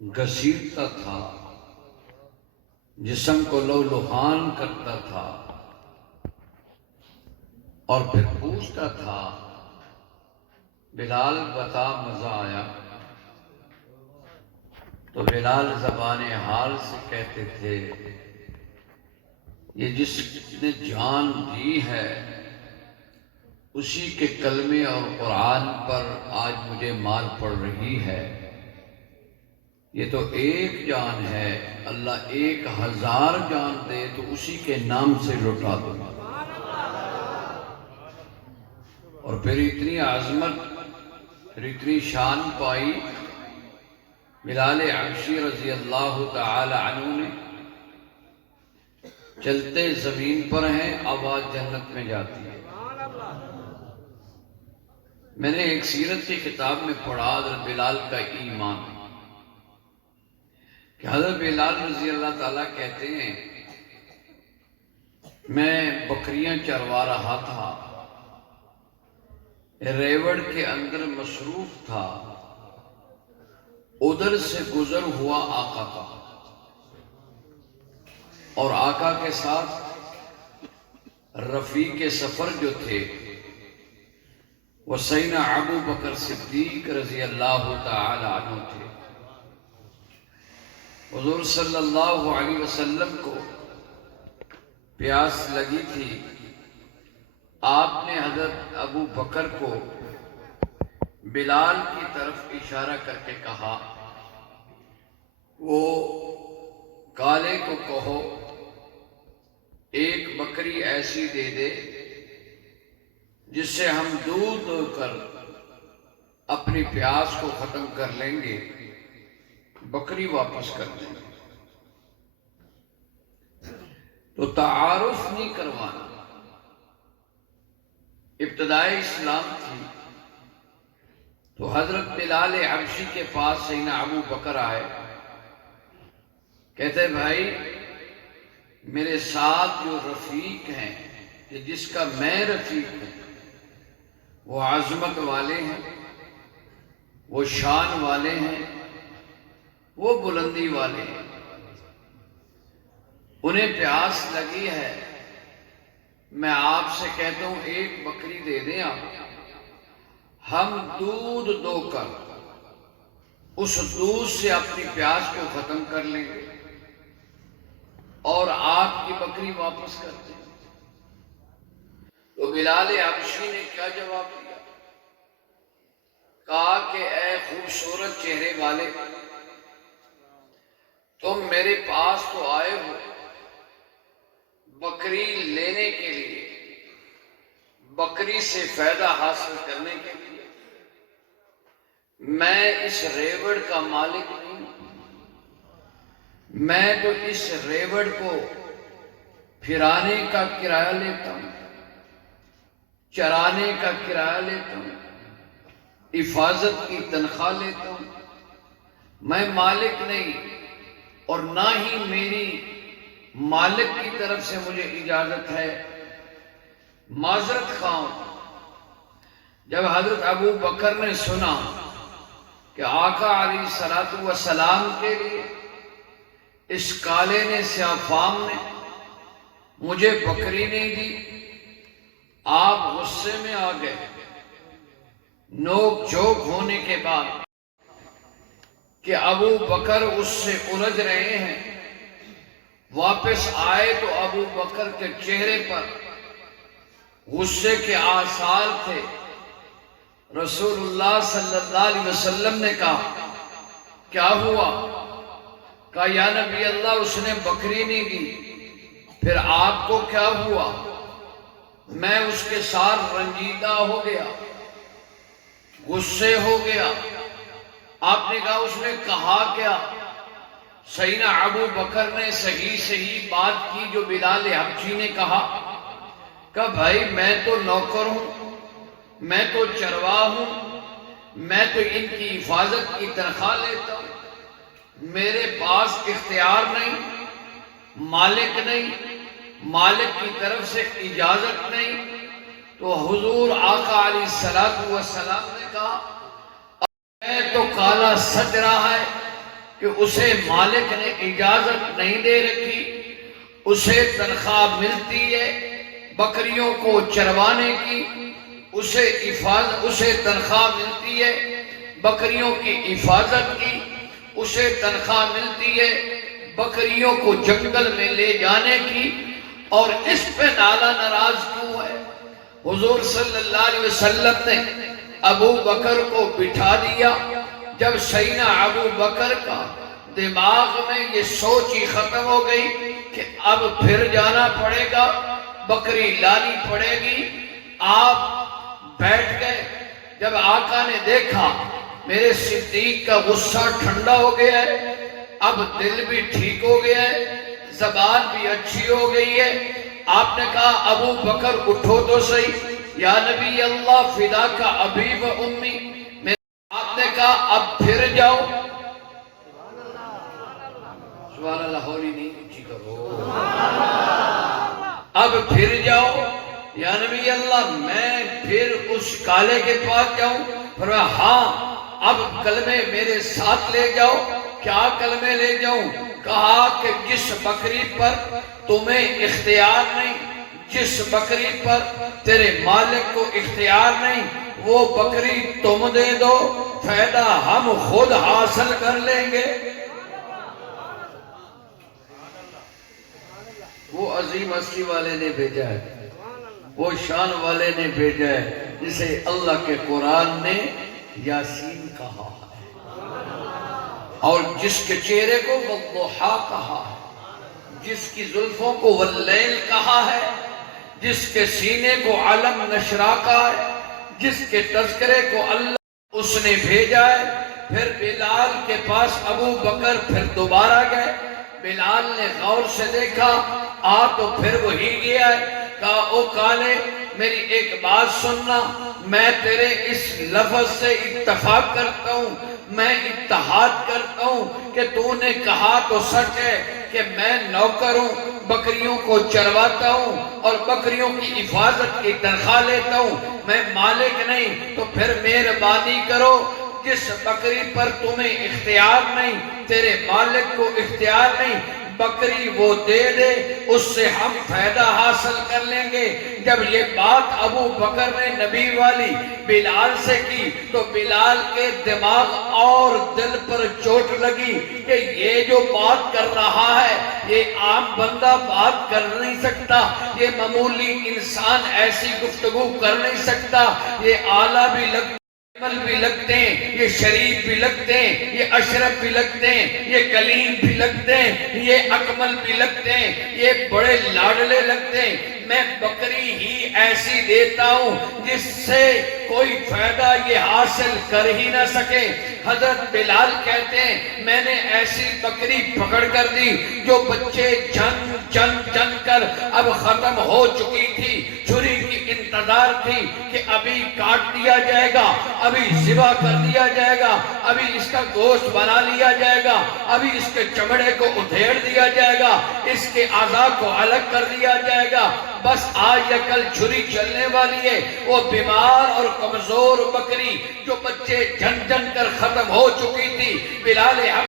گھسیٹتا تھا، جسم کو لہولہان کرتا تھا، اور پھر پوچھتا تھا بلال بتا مزہ آیا؟ تو بلال زبان حال سے کہتے تھے یہ جس نے جان دی ہے اسی کے کلمے اور قرآن پر آج مجھے مار پڑ رہی ہے۔ یہ تو ایک جان ہے، اللہ 1000 جان دے تو اسی کے نام سے لٹا دوں گا۔ اور پھر اتنی عظمت، پھر اتنی شان پائی بلال حبشی رضی اللہ تعالی عنہ نے، چلتے زمین پر ہیں، آواز جنت میں جاتی ہے۔ میں نے ایک سیرت کی کتاب میں پڑھا حضرت بلال کا ایمان، کہ حضرت بلال رضی اللہ تعالیٰ کہتے ہیں میں بکریاں چروا رہا تھا، ریوڑ کے اندر مصروف تھا، ادھر سے گزر ہوا آقا کا، اور آقا کے ساتھ رفیق سفر جو تھے وہ سیدنا ابو بکر صدیق رضی اللہ تعالی عنہ تھے۔ حضور صلی اللہ علیہ وسلم کو پیاس لگی تھی، آپ نے حضرت ابو بکر کو بلال کی طرف اشارہ کر کے کہا وہ کالے کو کہو ایک بکری ایسی دے دے جس سے ہم دودھ دو کر اپنی پیاس کو ختم کر لیں گے، بکری واپس کر دیں گے۔ تو تعارف نہیں کروانا، ابتدائی اسلام تھی۔ تو حضرت بلال حبشی کے پاس سیدنا ابو بکر آئے، کہتے بھائی میرے ساتھ جو رفیق ہیں، کہ جس کا میں رفیق ہوں، وہ عظمت والے ہیں، وہ شان والے ہیں، وہ بلندی والے ہیں، انہیں پیاس لگی ہے، میں آپ سے کہتا ہوں ایک بکری دے دیں آپ، ہم دودھ دو کر اس دودھ سے اپنی پیاس کو ختم کر لیں گے اور آپ کی بکری واپس کر دیں۔ تو بلال حبشی نے کیا جواب دیا؟ کہا کہ اے خوبصورت چہرے والے، تم میرے پاس تو آئے ہو بکری لینے کے لیے، بکری سے فائدہ حاصل کرنے کے لیے، میں اس ریوڑ کا مالک نہیں، میں تو اس ریوڑ کو پھرانے کا کرایہ لیتا ہوں، چرانے کا کرایہ لیتا ہوں، حفاظت کی تنخواہ لیتا ہوں، میں مالک نہیں، اور نہ ہی میری مالک کی طرف سے مجھے اجازت ہے۔ معذرت خواہ جب حضرت ابو بکر نے سنا کہ آقا علیہ السلام کے لیے اس کالے نے، سیاہ فام نے مجھے بکری نہیں دی، آپ غصے میں آ گئے۔ نوک جھوک ہونے کے بعد کہ ابو بکر اس سے الجھ رہے ہیں، واپس آئے تو ابو بکر کے چہرے پر غصے کے آثار تھے۔ رسول اللہ صلی اللہ علیہ وسلم نے کہا کیا ہوا؟ کہا یا نبی اللہ اس نے بکری نہیں دی، پھر آپ کو کیا ہوا؟ میں اس کے ساتھ رنجیدہ ہو گیا، غصے ہو گیا۔ آپ نے کہا اس نے کہا کیا؟ سیدنا ابو بکر نے صحیح بات کی جو بلال حبشی نے کہا، کہ بھائی میں تو نوکر ہوں، میں تو چرواہ ہوں، میں تو ان کی حفاظت کی تنخواہ لیتا ہوں، میرے پاس اختیار نہیں، مالک نہیں، مالک کی طرف سے اجازت نہیں۔ تو حضور آقا علیہ السلام نے کہا میں تو کالا سج رہا ہے، کہ اسے مالک نے اجازت نہیں دے رکھی، اسے تنخواہ ملتی ہے بکریوں کو چروانے کی، اسے تنخواہ ملتی ہے بکریوں کی حفاظت کی، اسے تنخواہ ملتی ہے بکریوں کو جنگل میں لے جانے کی، اور اس پہ نالا ناراض کیوں ہے؟ حضور صلی اللہ علیہ وسلم نے ابو بکر کو بٹھا دیا۔ جب سیدنا ابو بکر کا دماغ میں یہ سوچ ہی ختم ہو گئی کہ اب پھر جانا پڑے گا، بکری لانی پڑے گی، آپ بیٹھ گئے۔ جب آقا نے دیکھا میرے صدیق کا غصہ ٹھنڈا ہو گیا ہے، اب دل بھی ٹھیک ہو گیا ہے، زبان بھی اچھی ہو گئی ہے، آپ نے کہا ابو بکر اٹھو تو صحیح، یا نبی اللہ فدا کا ابی و امی۔ آپ نے کہا اب پھر جاؤ۔ سبحان اللہ، ہولی نہیں اچھی کرو۔ اب پھر جاؤ یا نبی اللہ، میں پھر اس کالے کے پاس جاؤں؟ فرمایا ہاں، اب کلمے میرے ساتھ لے جاؤ۔ کیا کلمے لے جاؤں؟ کہا کہ جس بکری پر تمہیں اختیار نہیں، جس بکری پر تیرے مالک کو اختیار نہیں، وہ بکری تم دے دو، فائدہ ہم خود حاصل کر لیں گے۔ وہ عظیم ہستی والے نے بھیجا ہے، وہ شان والے نے بھیجا ہے، جسے اللہ کے قرآن نے یاسین کہا ہے، اور جس کے چہرے کو والضحا کہا ہے، جس کی زلفوں کو واللیل کہا ہے، جس کے سینے کو علم نشرا کہا ہے، جس کے تذکرے کو اللہ اس نے بھیجا ہے۔ پھر بلال کے پاس ابو بکر پھر دوبارہ گئے، بلال نے غور سے دیکھا، تو پھر وہی گیا ہے۔ کہا او کالے، میری ایک بات سننا، میں تیرے اس لفظ سے اتفاق کرتا ہوں، میں اتحاد کرتا ہوں کہ تو نے کہا تو سچ ہے کہ میں نوکر ہوں، بکریوں کو چرواتا ہوں اور بکریوں کی حفاظت کی تنخواہ لیتا ہوں، میں مالک نہیں، تو پھر مہربانی کرو، جس بکری پر تمہیں اختیار نہیں، تیرے مالک کو اختیار نہیں، بکری وہ دے دے، اس سے ہم فائدہ حاصل کر لیں گے۔ جب یہ بات ابو بکر نے نبی والی بلال سے کی تو بلال کے دماغ اور دل پر چوٹ لگی کہ یہ جو بات کر رہا ہے یہ عام بندہ بات کر نہیں سکتا، یہ معمولی انسان ایسی گفتگو کر نہیں سکتا، یہ اعلیٰ بھی بھی لگتے ہیں، یہ شریف بھی لگتے ہیں، یہ اشرف بھی لگتے ہیں، یہ کلیم بھی لگتے ہیں، یہ اکمل بھی لگتے ہیں، یہ بڑے لاڈلے لگتے ہیں، میں بکری ہی ایسی دیتا ہوں جس سے کوئی فائدہ یہ حاصل کر ہی نہ سکے۔ حضرت بلال کہتے ہیں میں نے ایسی بکری پکڑ کر دی جو بچے جن کر اب ختم ہو چکی تھی، چھری کی انتظار تھی کہ ابھی کاٹ دیا جائے گا، ابھی ذبح کر دیا جائے گا، ابھی اس کا گوشت بنا لیا جائے گا، ابھی اس کے چمڑے کو ادھیڑ دیا جائے گا، اس کے اعضاء کو الگ کر دیا جائے گا، بس آج یا کل چھری چلنے والی ہے۔ وہ بیمار اور کمزور بکری جو بچے جن کر ختم ہو چکی تھی، بلال